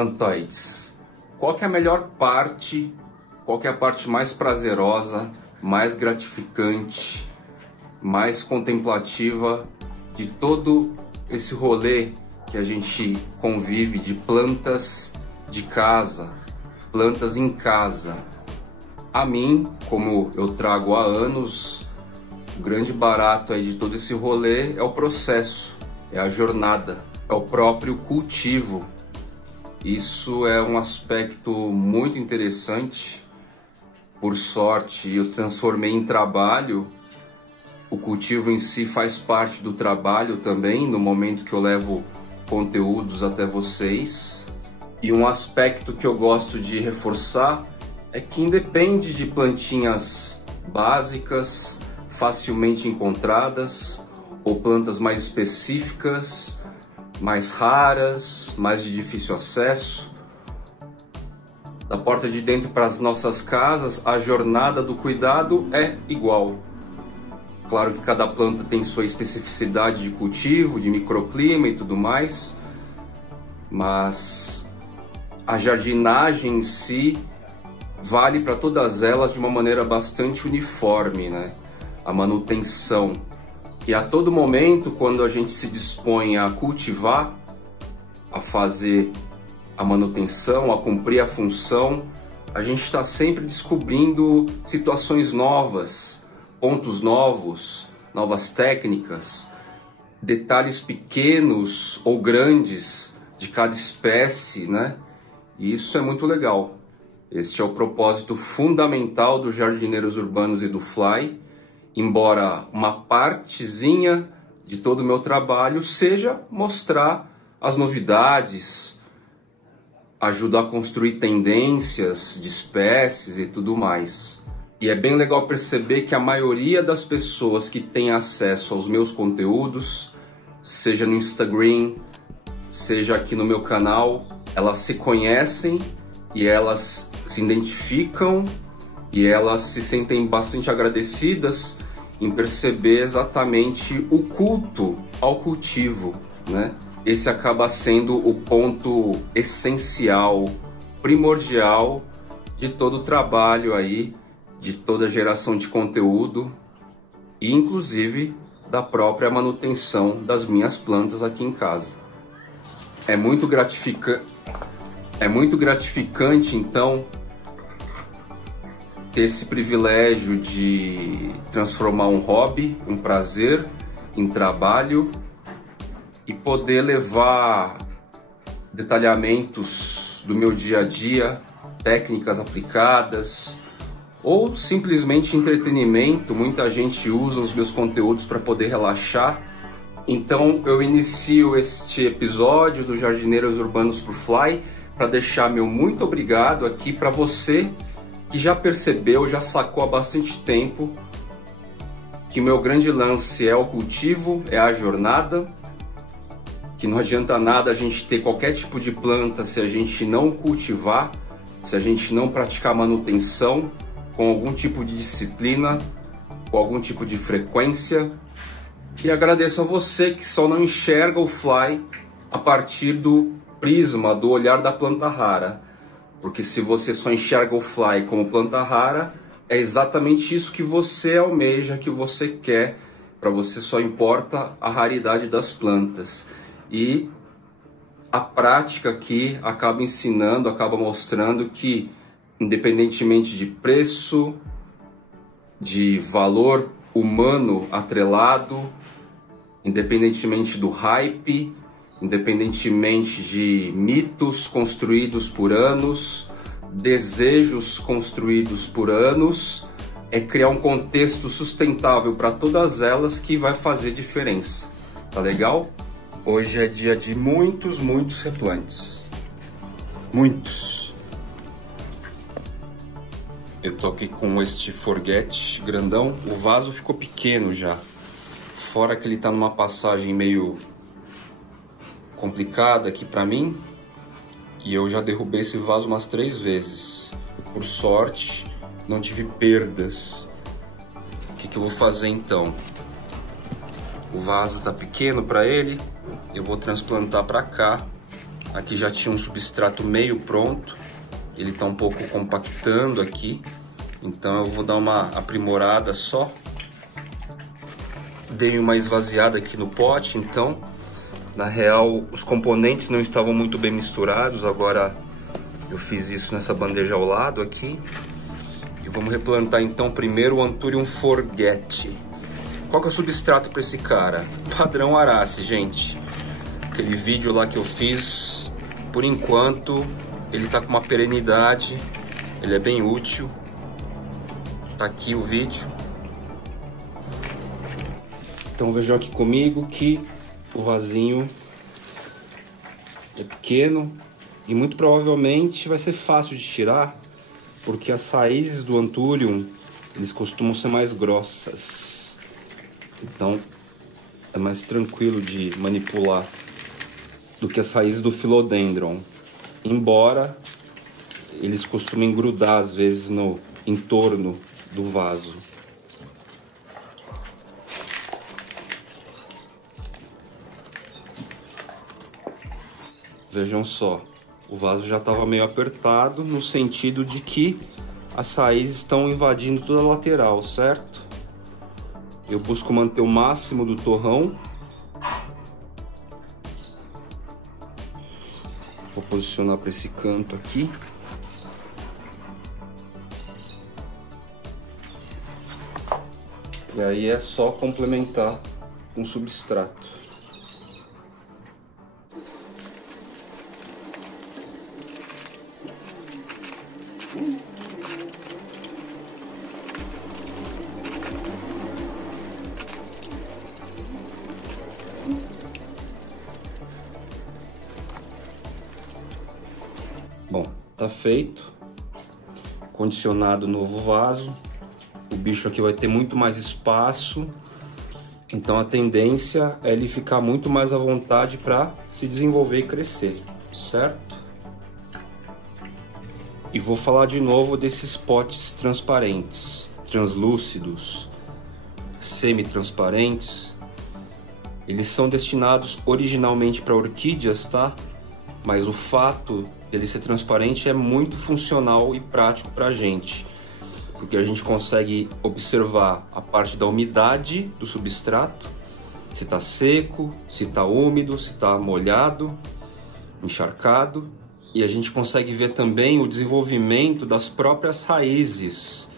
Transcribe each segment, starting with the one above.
plantoides. Qual que é a melhor parte, qual que é a parte mais prazerosa, mais gratificante, mais contemplativa de todo esse rolê que a gente convive de plantas de casa, plantas em casa? A mim, como eu trago há anos, o grande barato aí de todo esse rolê é o processo, é a jornada, é o próprio cultivo. Isso é um aspecto muito interessante. Por sorte, eu transformei em trabalho. O cultivo em si faz parte do trabalho também, no momento que eu levo conteúdos até vocês. E um aspecto que eu gosto de reforçar é que independe de plantinhas básicas, facilmente encontradas, ou plantas mais específicas, mais raras, mais de difícil acesso, da porta de dentro para as nossas casas, a jornada do cuidado é igual. Claro que cada planta tem sua especificidade de cultivo, de microclima e tudo mais, mas a jardinagem em si vale para todas elas de uma maneira bastante uniforme, né? A manutenção, que a todo momento, quando a gente se dispõe a cultivar, a fazer a manutenção, a cumprir a função, a gente está sempre descobrindo situações novas, pontos novos, novas técnicas, detalhes pequenos ou grandes de cada espécie, né? E isso é muito legal. Este é o propósito fundamental dos Jardineiros Urbanos e do Fly, embora uma partezinha de todo o meu trabalho seja mostrar as novidades, ajudar a construir tendências de espécies e tudo mais. E é bem legal perceber que a maioria das pessoas que têm acesso aos meus conteúdos, seja no Instagram, seja aqui no meu canal, elas se conhecem e elas se identificam e elas se sentem bastante agradecidas em perceber exatamente o culto ao cultivo, né? Esse acaba sendo o ponto essencial, primordial de todo o trabalho aí, de toda a geração de conteúdo e inclusive da própria manutenção das minhas plantas aqui em casa. É muito gratificante então ter esse privilégio de transformar um hobby, um prazer, em trabalho e poder levar detalhamentos do meu dia a dia, técnicas aplicadas ou simplesmente entretenimento. Muita gente usa os meus conteúdos para poder relaxar. Então eu inicio este episódio do Jardineiros Urbanos por Fly para deixar meu muito obrigado aqui para você que já percebeu, já sacou há bastante tempo que o meu grande lance é o cultivo, é a jornada, que não adianta nada a gente ter qualquer tipo de planta se a gente não cultivar, se a gente não praticar manutenção com algum tipo de disciplina, com algum tipo de frequência. E agradeço a você que só não enxerga o Fly a partir do prisma, do olhar da planta rara. Porque se você só enxerga o Fly como planta rara, é exatamente isso que você almeja, que você quer. Para você só importa a raridade das plantas. E a prática aqui acaba ensinando, acaba mostrando que, independentemente de preço, de valor humano atrelado, independentemente do hype, independentemente de mitos construídos por anos, desejos construídos por anos, é criar um contexto sustentável para todas elas que vai fazer diferença. Tá legal? Hoje é dia de muitos replantes. Muitos. Eu tô aqui com este forget grandão. O vaso ficou pequeno já. Fora que ele tá numa passagem meio complicada aqui pra mim. E eu já derrubei esse vaso umas 3 vezes. Por sorte, não tive perdas. O que eu vou fazer então? O vaso tá pequeno pra ele. Eu vou transplantar pra cá. Aqui já tinha um substrato meio pronto, ele está um pouco compactando aqui, então eu vou dar uma aprimorada só. Dei uma esvaziada aqui no pote, então na real os componentes não estavam muito bem misturados. Agora eu fiz isso nessa bandeja ao lado aqui. E vamos replantar então primeiro o Anthurium Forget. Qual que é o substrato para esse cara? Padrão Arace, gente. Aquele vídeo lá que eu fiz, por enquanto ele tá com uma perenidade, ele é bem útil. Tá aqui o vídeo. Então vejam aqui comigo que o vasinho é pequeno e muito provavelmente vai ser fácil de tirar, porque as raízes do Anthurium, eles costumam ser mais grossas. Então é mais tranquilo de manipular do que as raízes do Philodendron. Embora eles costumem grudar às vezes no entorno do vaso. Vejam só, o vaso já estava meio apertado, no sentido de que as raízes estão invadindo toda a lateral, certo? Eu busco manter o máximo do torrão. Vou posicionar para esse canto aqui. E aí é só complementar com substrato. Bom, tá feito. Condicionado o novo vaso. O bicho aqui vai ter muito mais espaço. Então a tendência é ele ficar muito mais à vontade para se desenvolver e crescer, certo? E vou falar de novo desses potes transparentes, translúcidos, semi-transparentes. Eles são destinados originalmente para orquídeas, tá? Mas o fato dele ser transparente é muito funcional e prático para a gente, porque a gente consegue observar a parte da umidade do substrato, se está seco, se está úmido, se está molhado, encharcado, e a gente consegue ver também o desenvolvimento das próprias raízes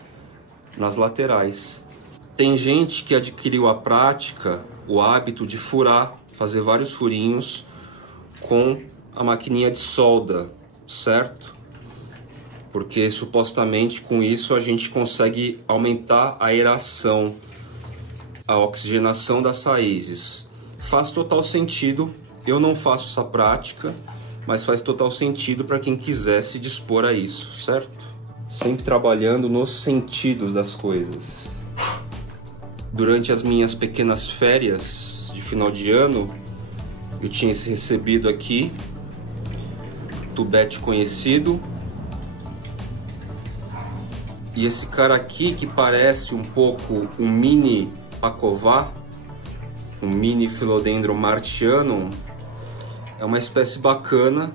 nas laterais. Tem gente que adquiriu a prática, o hábito de furar, fazer vários furinhos com a maquininha de solda, certo? Porque supostamente com isso a gente consegue aumentar a aeração, a oxigenação das raízes. Faz total sentido, eu não faço essa prática, mas faz total sentido para quem quiser se dispor a isso, certo? Sempre trabalhando no sentido das coisas. Durante as minhas pequenas férias de final de ano, eu tinha recebido aqui tubete conhecido. E esse cara aqui, que parece um pouco um mini Pacová, um mini Philodendron martianum, é uma espécie bacana.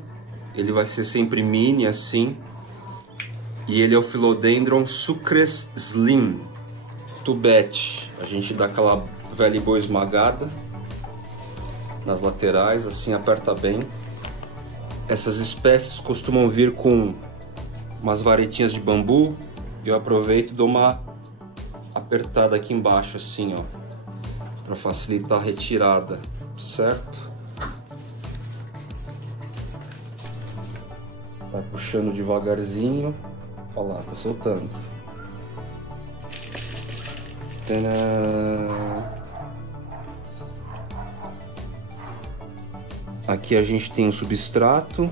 Ele vai ser sempre mini assim. E ele é o Philodendron Sucres Slim tubete. A gente dá aquela velha e boa esmagada nas laterais, assim aperta bem. Essas espécies costumam vir com umas varetinhas de bambu. Eu aproveito e dou uma apertada aqui embaixo, assim, ó, para facilitar a retirada, certo? Vai puxando devagarzinho. Olha lá, tá soltando. Tadã! Aqui a gente tem um substrato.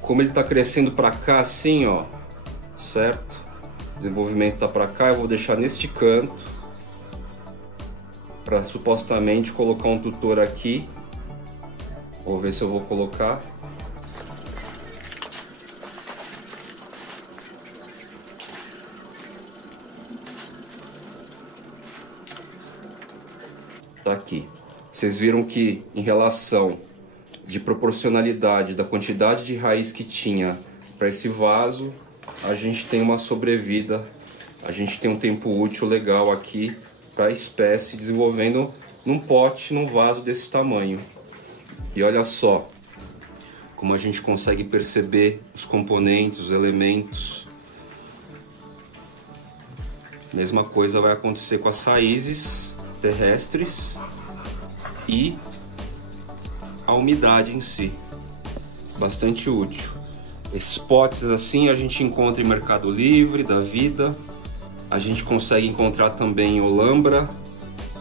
Como ele tá crescendo para cá, assim, ó, certo? O desenvolvimento tá para cá, eu vou deixar neste canto para supostamente colocar um tutor aqui. Vou ver se eu vou colocar. Tá aqui. Vocês viram que em relação de proporcionalidade da quantidade de raiz que tinha para esse vaso, a gente tem uma sobrevida, a gente tem um tempo útil legal aqui para a espécie desenvolvendo num pote, num vaso desse tamanho. E olha só como a gente consegue perceber os componentes, os elementos. Mesma coisa vai acontecer com as raízes terrestres e a umidade em si. Bastante útil. Esses potes assim a gente encontra em Mercado Livre da vida. A gente consegue encontrar também em Olambra,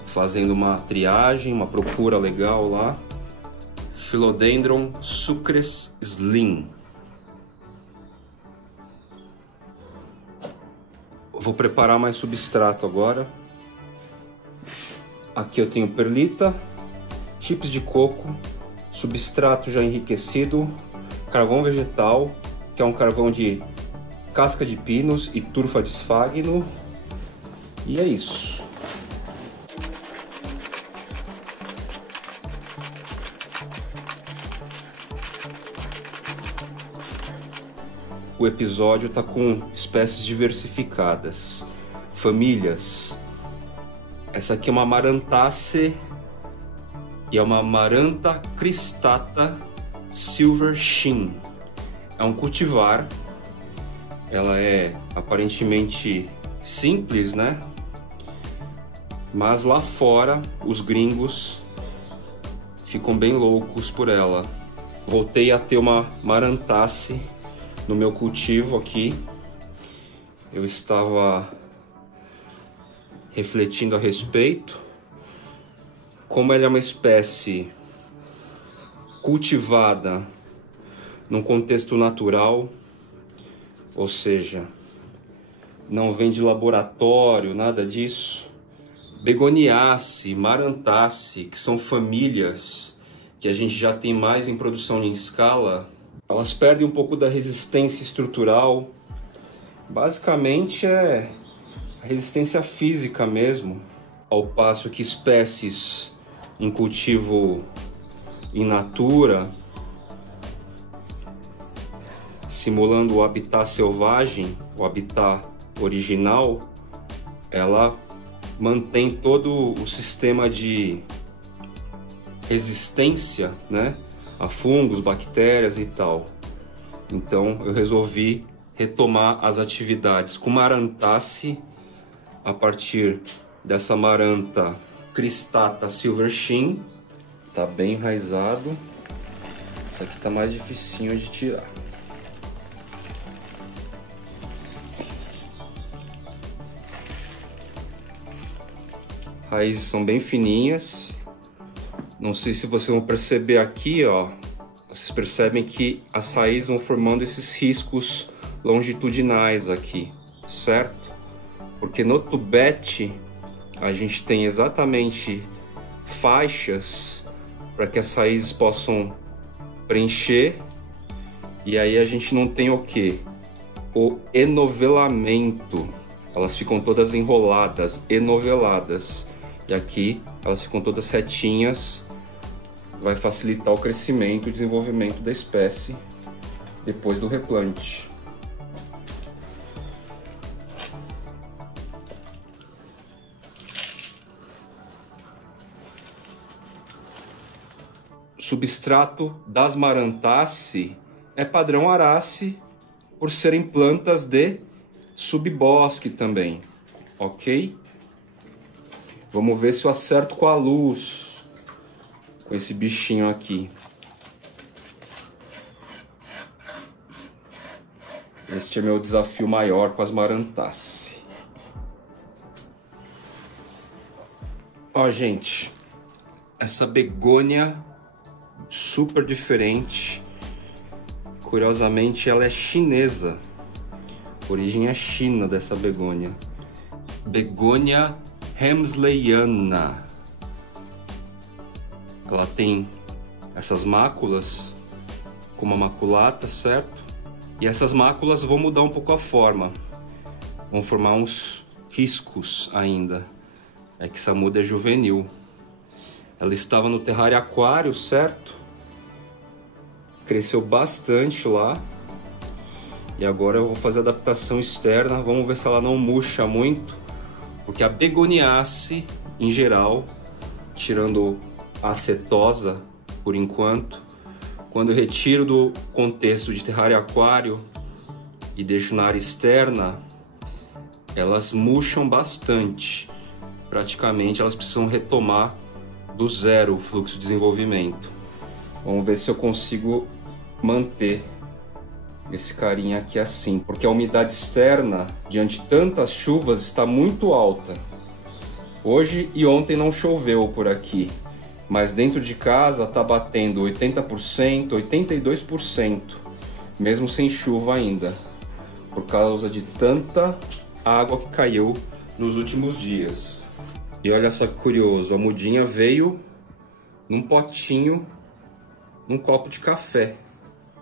fazendo uma triagem, uma procura legal lá. Philodendron sucres slim. Vou preparar mais substrato agora. Aqui eu tenho perlita, chips de coco, substrato já enriquecido, carvão vegetal, que é um carvão de casca de pinos e turfa de esfagno. E é isso. O episódio está com espécies diversificadas, famílias. Essa aqui é uma Amarantaceae e é uma Amaranta cristata silver sheen. É um cultivar. Ela é aparentemente simples, né? Mas lá fora os gringos ficam bem loucos por ela. Voltei a ter uma Amarantaceae no meu cultivo aqui. Eu estava refletindo a respeito. Como ela é uma espécie cultivada num contexto natural, ou seja, não vem de laboratório, nada disso. Begoniaceae, Marantaceae, que são famílias que a gente já tem mais em produção em escala, elas perdem um pouco da resistência estrutural. Basicamente é a resistência física mesmo, ao passo que espécies em cultivo in natura, simulando o habitat selvagem, o habitat original, ela mantém todo o sistema de resistência, né, a fungos, bactérias e tal. Então eu resolvi retomar as atividades com Marantaceae a partir dessa Amaranta cristata silver sheen. Tá bem enraizado. Isso aqui tá mais dificinho de tirar. Raízes são bem fininhas. Não sei se vocês vão perceber aqui, ó. Vocês percebem que as raízes vão formando esses riscos longitudinais aqui, certo? Porque no tubete a gente tem exatamente faixas para que as raízes possam preencher. E aí a gente não tem o que? O enovelamento. Elas ficam todas enroladas, enoveladas. E aqui elas ficam todas retinhas. Vai facilitar o crescimento e desenvolvimento da espécie depois do replante. O substrato das Marantaceae é padrão Arace, por serem plantas de subbosque também, ok? Vamos ver se eu acerto com a luz, com esse bichinho aqui. Este é meu desafio maior com as Marantaceae. Ó, gente, essa begônia super diferente. Curiosamente, ela é chinesa. A origem é China dessa begônia. Begônia hemsleyana. Ela tem essas máculas, como a maculata, certo? E essas máculas vão mudar um pouco a forma. Vão formar uns riscos ainda. É que essa muda é juvenil. Ela estava no terrário aquário, certo? cresceu bastante lá. E agora eu vou fazer a adaptação externa, vamos ver se ela não murcha muito, porque a begoniace, em geral, tirando a acetosa por enquanto, quando eu retiro do contexto de terrário aquário e deixo na área externa, elas murcham bastante. Praticamente elas precisam retomar do zero o fluxo de desenvolvimento. Vamos ver se eu consigo manter esse carinha aqui assim, porque a umidade externa, diante de tantas chuvas, está muito alta. Hoje e ontem não choveu por aqui, mas dentro de casa está batendo 80%, 82%, mesmo sem chuva ainda, por causa de tanta água que caiu nos últimos dias. E olha só que curioso, a mudinha veio num potinho, num copo de café.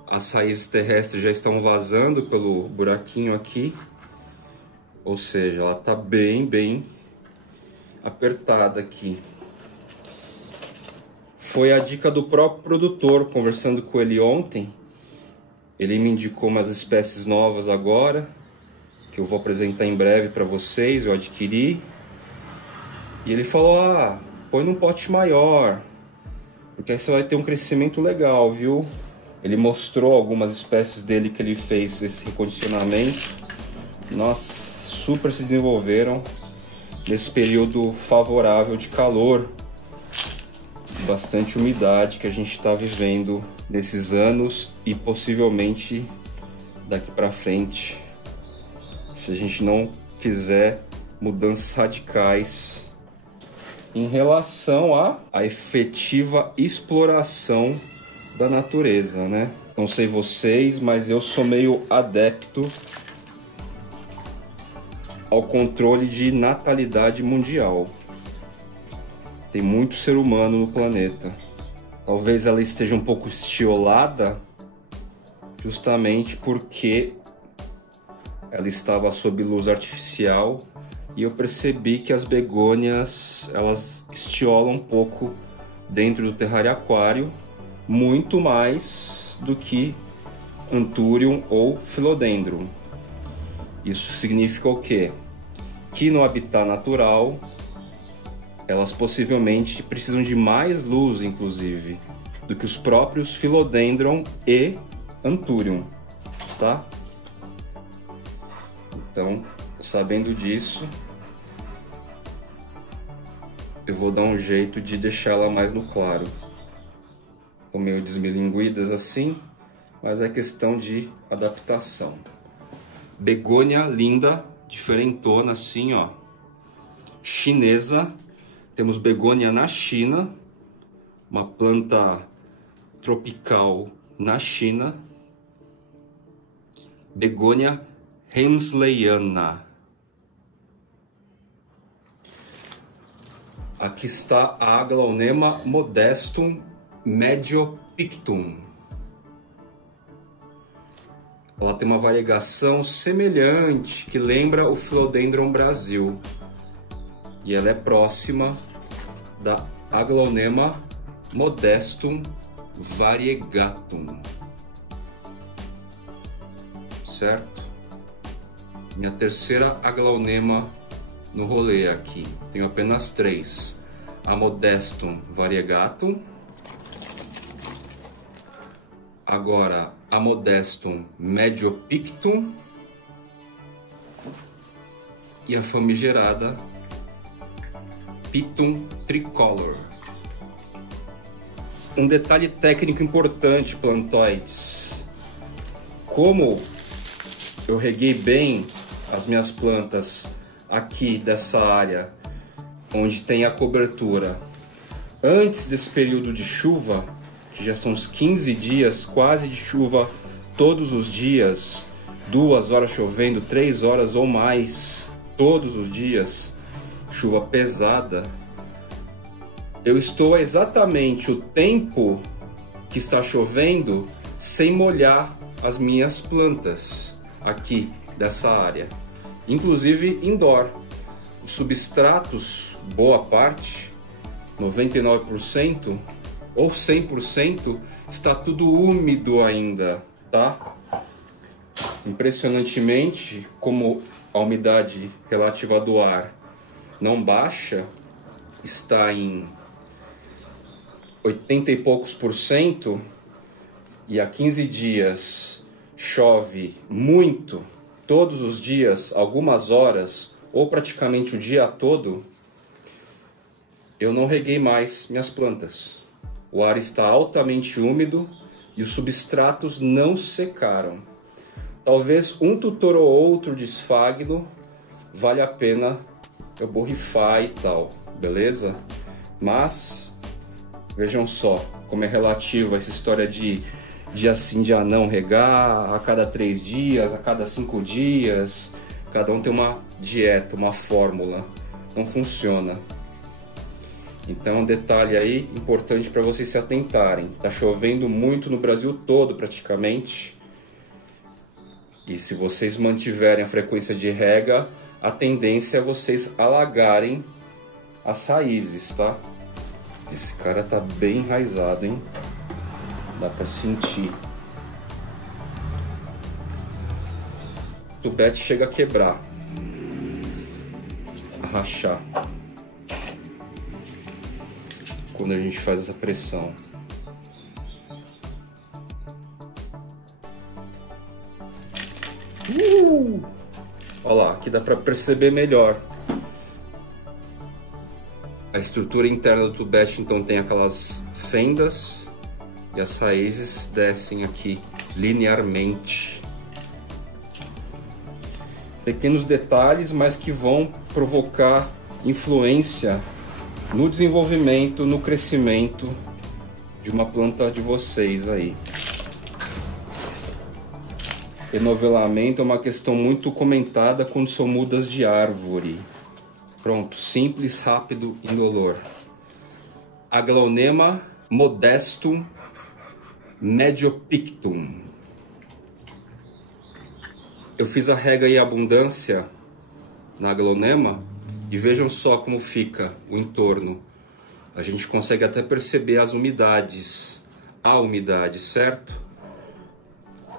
As raízes terrestres já estão vazando pelo buraquinho aqui, ou seja, ela está bem apertada aqui. Foi a dica do próprio produtor, conversando com ele ontem. Ele me indicou umas espécies novas agora, que eu vou apresentar em breve para vocês, eu adquiri. E ele falou, põe num pote maior, porque aí você vai ter um crescimento legal, viu? Ele mostrou algumas espécies dele que ele fez esse recondicionamento. Nossa, super se desenvolveram nesse período favorável de calor, bastante umidade que a gente está vivendo nesses anos e possivelmente daqui para frente, se a gente não fizer mudanças radicais em relação à efetiva exploração da natureza, né? Não sei vocês, mas eu sou meio adepto ao controle de natalidade mundial. Tem muito ser humano no planeta. Talvez ela esteja um pouco estiolada, justamente porque ela estava sob luz artificial. E eu percebi que as begônias, elas estiolam um pouco dentro do terrário aquário, muito mais do que Anthurium ou Philodendron. Isso significa o quê? Que no habitat natural, elas possivelmente precisam de mais luz, inclusive, do que os próprios Philodendron e Anthurium, tá? Então, sabendo disso, eu vou dar um jeito de deixar ela mais no claro. Estão meio desmilinguidas assim, mas é questão de adaptação. Begônia linda, diferentona assim, ó. Chinesa. Temos begônia na China, uma planta tropical na China. Begônia Hensleyana. Aqui está a Aglaonema modestum mediopictum. Ela tem uma variegação semelhante que lembra o Philodendron Brasil. E ela é próxima da Aglaonema modestum variegatum. Certo? Minha terceira Aglaonema no rolê aqui. Tenho apenas 3. A modestum variegatum. Agora a modestum mediopictum. E a famigerada Pictum tricolor. Um detalhe técnico importante, plantoides. Como eu reguei bem as minhas plantas aqui dessa área onde tem a cobertura antes desse período de chuva, que já são uns 15 dias quase de chuva todos os dias, 2 horas chovendo, 3 horas ou mais todos os dias, chuva pesada, eu estou exatamente o tempo que está chovendo sem molhar as minhas plantas aqui dessa área, inclusive indoor. Os substratos, boa parte, 99%, ou 100%, está tudo úmido ainda, tá? Impressionantemente, como a umidade relativa do ar não baixa, está em 80 e poucos %, e há 15 dias chove muito, todos os dias, algumas horas, ou praticamente o dia todo, eu não reguei mais minhas plantas. O ar está altamente úmido e os substratos não secaram. Talvez um tutor ou outro de esfagno vale a pena eu borrifar e tal, beleza? Mas vejam só como é relativo essa história de dia sim, dia não regar, a cada 3 dias, a cada 5 dias. Cada um tem uma dieta, uma fórmula. Não funciona. Então, um detalhe aí importante para vocês se atentarem. Tá chovendo muito no Brasil todo, praticamente. E se vocês mantiverem a frequência de rega, a tendência é vocês alagarem as raízes, tá? Esse cara tá bem enraizado, hein? Dá para sentir. O tubete chega a quebrar, a rachar, quando a gente faz essa pressão. Olha lá, aqui dá para perceber melhor. A estrutura interna do tubete então tem aquelas fendas e as raízes descem aqui linearmente. Pequenos detalhes, mas que vão provocar influência no desenvolvimento, no crescimento de uma planta de vocês aí. Enovelamento é uma questão muito comentada quando são mudas de árvore. Pronto, simples, rápido, indolor. Aglaonema modestum mediopictum. Eu fiz a rega em abundância na aglaonema e vejam só como fica o entorno. A gente consegue até perceber as umidades, a umidade, certo?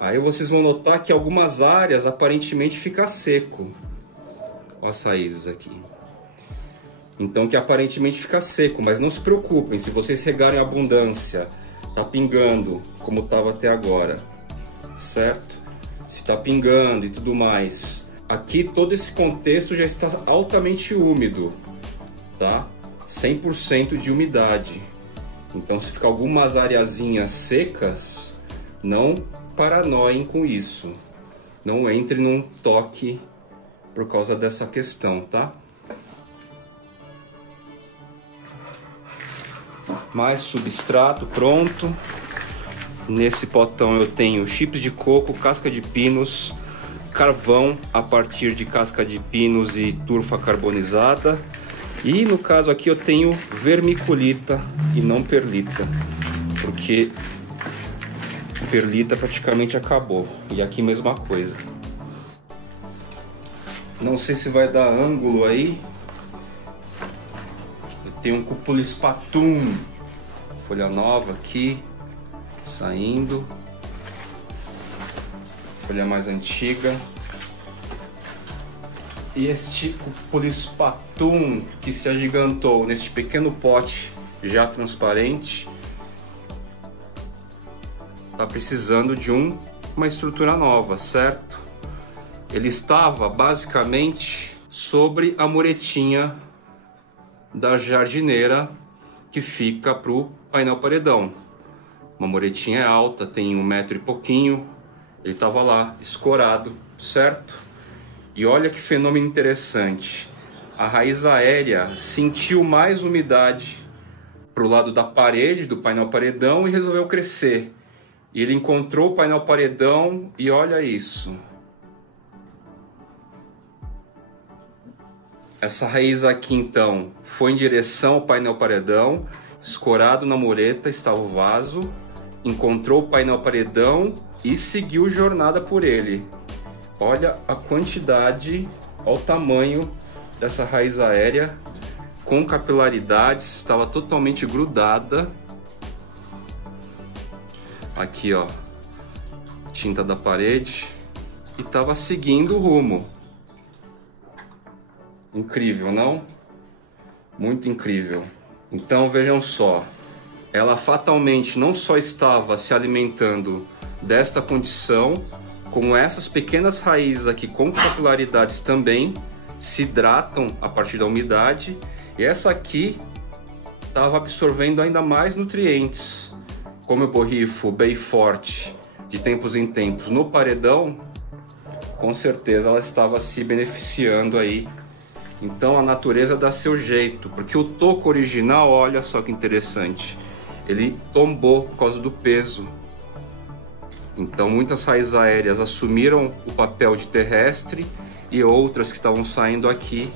Aí vocês vão notar que algumas áreas aparentemente fica seco. Olha as raízes aqui. Então que aparentemente fica seco, mas não se preocupem, se vocês regarem abundância, tá pingando como estava até agora, certo? Se tá pingando e tudo mais. Aqui todo esse contexto já está altamente úmido, tá? 100% de umidade. Então se ficar algumas areazinhas secas, não paranoiem com isso. Não entre num toque por causa dessa questão, tá? Mais substrato pronto. Nesse potão eu tenho chips de coco, casca de pinos, carvão a partir de casca de pinos e turfa carbonizada. E no caso aqui eu tenho vermiculita e não perlita, porque perlita praticamente acabou. E aqui mesma coisa. Não sei se vai dar ângulo aí. Eu tenho um Cupulis patum, folha nova aqui, saindo. Folha mais antiga. E este Cupulis patum que se agigantou neste pequeno pote já transparente, está precisando de uma estrutura nova, certo? Ele estava basicamente sobre a muretinha da jardineira que fica para o painel paredão. Uma muretinha alta, tem 1 metro e pouquinho. Ele estava lá, escorado, certo? E olha que fenômeno interessante. A raiz aérea sentiu mais umidade para o lado da parede do painel paredão e resolveu crescer. E ele encontrou o painel paredão e olha isso. Essa raiz aqui então foi em direção ao painel paredão, escorado na mureta estava o vaso, encontrou o painel paredão e seguiu jornada por ele. Olha a quantidade, olha o tamanho dessa raiz aérea, com capilaridades, estava totalmente grudada. Aqui, ó, tinta da parede, e estava seguindo o rumo. Incrível, não? Muito incrível. Então vejam só, ela fatalmente não só estava se alimentando desta condição, como essas pequenas raízes aqui com capilaridades também se hidratam a partir da umidade, e essa aqui estava absorvendo ainda mais nutrientes. Como eu borrifo bem forte de tempos em tempos no paredão, com certeza ela estava se beneficiando aí. Então a natureza dá seu jeito, porque o toco original, olha só que interessante, ele tombou por causa do peso. Então muitas raízes aéreas assumiram o papel de terrestre e outras que estavam saindo aqui.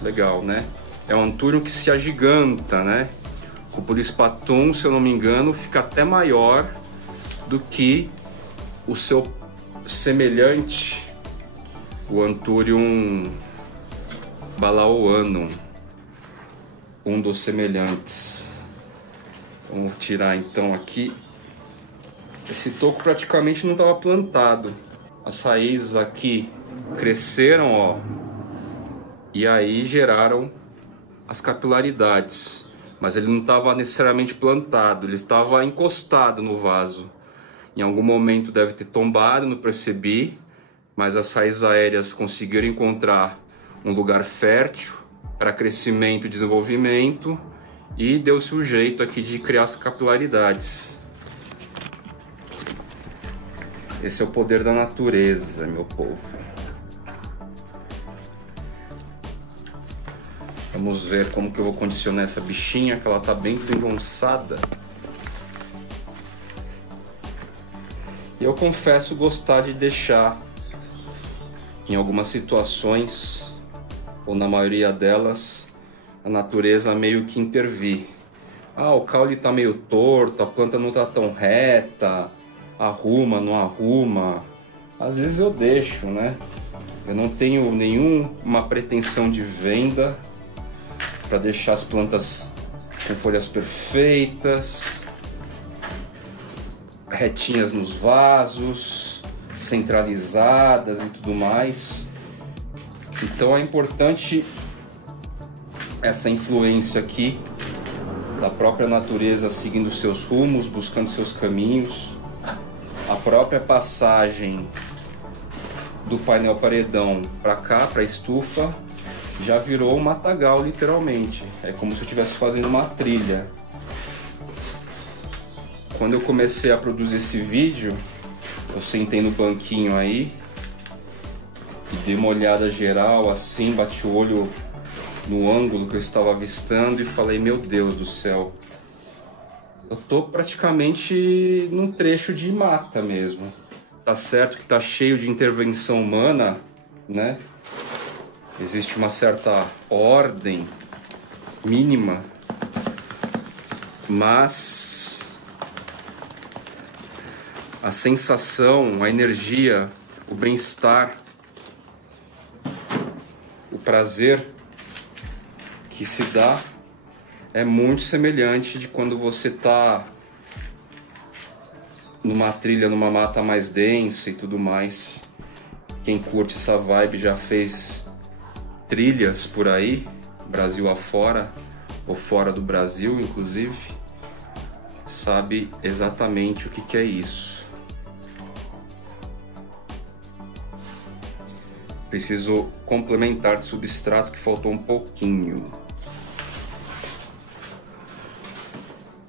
Legal, né? É um antúrio que se agiganta, né? O Purispatum, se eu não me engano, fica até maior do que o seu semelhante, o Anthurium balaoanum, um dos semelhantes. Vamos tirar então aqui. Esse toco praticamente não estava plantado. As raízes aqui cresceram, ó, e aí geraram as capilaridades. Mas ele não estava necessariamente plantado, ele estava encostado no vaso. Em algum momento deve ter tombado, não percebi, mas as raízes aéreas conseguiram encontrar um lugar fértil para crescimento e desenvolvimento, e deu-se o jeito aqui de criar as capilaridades. Esse é o poder da natureza, meu povo. Vamos ver como que eu vou condicionar essa bichinha, que ela tá bem desengonçada. E eu confesso gostar de deixar, em algumas situações, ou na maioria delas, a natureza meio que intervir. Ah, o caule tá meio torto, a planta não tá tão reta, arruma, não arruma. Às vezes eu deixo, né? Eu não tenho nenhuma pretensão de venda para deixar as plantas com folhas perfeitas, retinhas nos vasos, centralizadas e tudo mais. Então é importante essa influência aqui da própria natureza seguindo seus rumos, buscando seus caminhos. A própria passagem do painel paredão para cá, para a estufa, já virou um matagal, literalmente. É como se eu estivesse fazendo uma trilha. Quando eu comecei a produzir esse vídeo, eu sentei no banquinho aí e dei uma olhada geral, assim, bati o olho no ângulo que eu estava avistando e falei, meu Deus do céu, eu tô praticamente num trecho de mata mesmo. Tá certo que tá cheio de intervenção humana, né? Existe uma certa ordem mínima, mas a sensação, a energia, o bem-estar, o prazer que se dá é muito semelhante de quando você está numa trilha, numa mata mais densa e tudo mais. Quem curte essa vibe já fez trilhas por aí, Brasil afora, ou fora do Brasil, inclusive, sabe exatamente o que é isso. Preciso complementar de substrato, que faltou um pouquinho.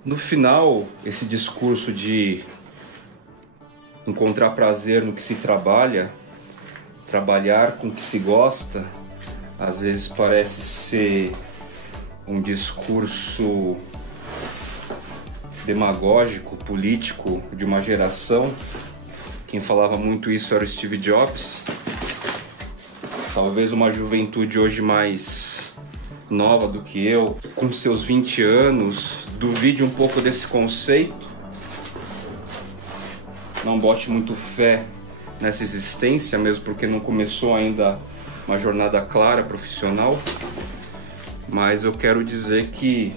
No final, esse discurso de encontrar prazer no que se trabalha, trabalhar com o que se gosta, às vezes parece ser um discurso demagógico, político de uma geração. Quem falava muito isso era o Steve Jobs. Talvez uma juventude hoje mais nova do que eu, com seus 20 anos, duvide um pouco desse conceito. Não bote muito fé nessa existência, mesmo porque não começou ainda uma jornada clara profissional. Mas eu quero dizer que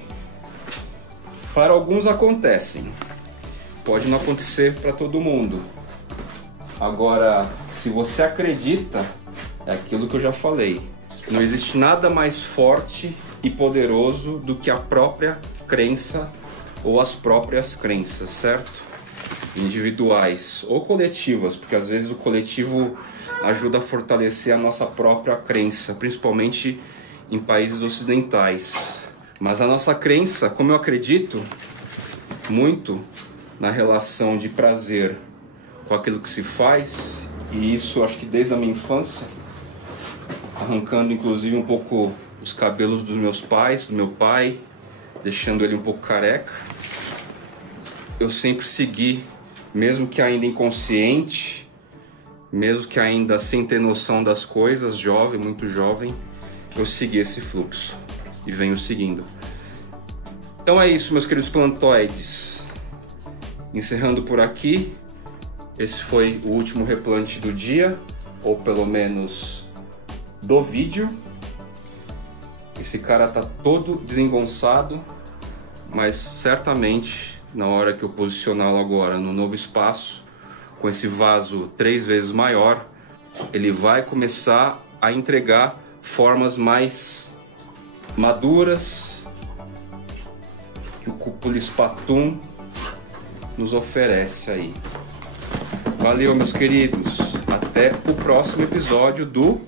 para alguns acontecem. Pode não acontecer para todo mundo. Agora, se você acredita, é aquilo que eu já falei. Não existe nada mais forte e poderoso do que a própria crença ou as próprias crenças, certo? Individuais ou coletivas, porque às vezes o coletivo ajuda a fortalecer a nossa própria crença, principalmente em países ocidentais. Mas a nossa crença, como eu acredito muito na relação de prazer com aquilo que se faz, e isso acho que desde a minha infância, arrancando inclusive um pouco os cabelos dos meus pais, do meu pai, deixando ele um pouco careca, eu sempre segui, mesmo que ainda inconsciente, mesmo que ainda sem ter noção das coisas, jovem, muito jovem, eu segui esse fluxo e venho seguindo. Então é isso, meus queridos plantoides. Encerrando por aqui, esse foi o último replante do dia, ou pelo menos do vídeo. Esse cara tá todo desengonçado, mas certamente na hora que eu posicioná-lo agora no novo espaço, com esse vaso 3 vezes maior, ele vai começar a entregar formas mais maduras que o Cupulis Patum nos oferece aí. Valeu, meus queridos. Até o próximo episódio do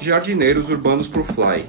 Jardineiros Urbanos por Fly.